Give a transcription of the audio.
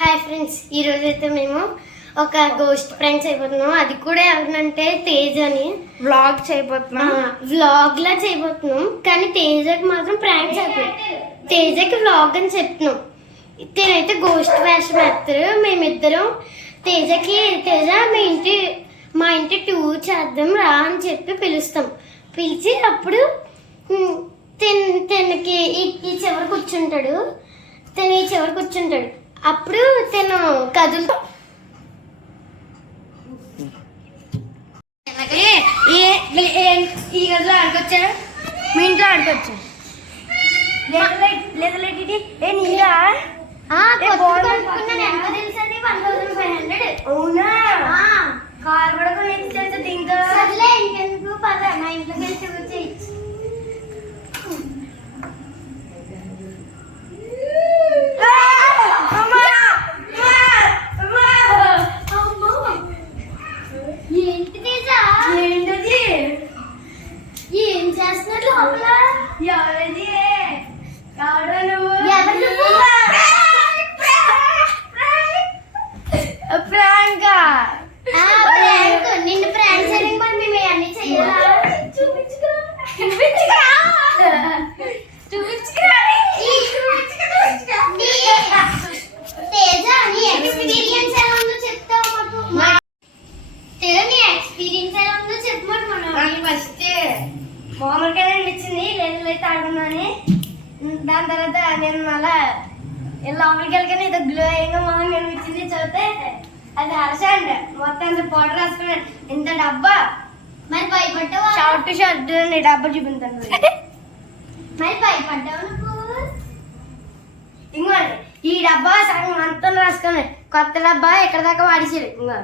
Hi friends, ఈరోజు అయితే మేము ఒక గోస్ట్ ప్రాంక్ చేయబోతున్నాం. అది కూడా ఎవరినంటే తేజ్ అని వ్లాగ్ చేయబోతున్నాం. వ్లాగ్ లా చేయబోతున్నాం. కానీ తేజకి మాత్రం ప్రాంక్ చేయబోతున్నాం. తేజకి వ్లాగ్ అని చెప్తున్నాం. తేనైతే గోస్ట్ వేషం వేస్తారు. మేమిద్దరం తేజకి తేజ మా ఇంటి టూర్ చేద్దాం రా అని చెప్పి పిలుస్తాం. పిలిచి అప్పుడు తనకి ఈ చివరి కూర్చుంటాడు. తను ఈ చివరి కూర్చుంటాడు. అప్పుడు తను కదులుతా ఈ గదిలో ఆడుకొచ్చా, మీ ఇంట్లో ఆడుకోవచ్చు. అవునా, కార్ కూడా తెలుసు దీంతో. ఇంకెందుకు పద మా ఇంట్లోకి వెళ్తే వచ్చి ఏం చేస్తున్నారు లోపల? ఎవరది? ఎవరు నువ్వు? నిన్ను ప్రాంక్ చేయడానికి మరి మేము అన్ని చెయ్యాలా? తేజ, నీ ఎక్స్పీరియన్స్ ఎలా ఉందో చెప్తావు మాకు. తేజ, నీ ఎక్స్పీరియన్స్ ఎలా ఉందో చెప్పమాట మనం. ఫస్ట్ మామూలుగానే అనిపించింది లేదు ఆడుకున్నాను. దాని తర్వాత నేను మళ్ళా లోపలికి వెళ్ళగానే ఏదో గ్లోయింగ్ మొహం అనిపించింది. చూస్తే అది హర్షండ్ మొత్తం అంత పౌడర్ రాసుకున్నాను. ఇంత డబ్బా. మరి భయపడ్డావా? షార్ట్ టు షార్ట్ డబ్బా చూపించాను. మరి భయపడ్డావు నువ్వు? ఇంకోండి, ఈ డబ్బా సగం మొత్తం రాసుకున్నాను. కొత్త డబ్బా ఎక్కడ దాకా వాడిసాడు. ఇంకో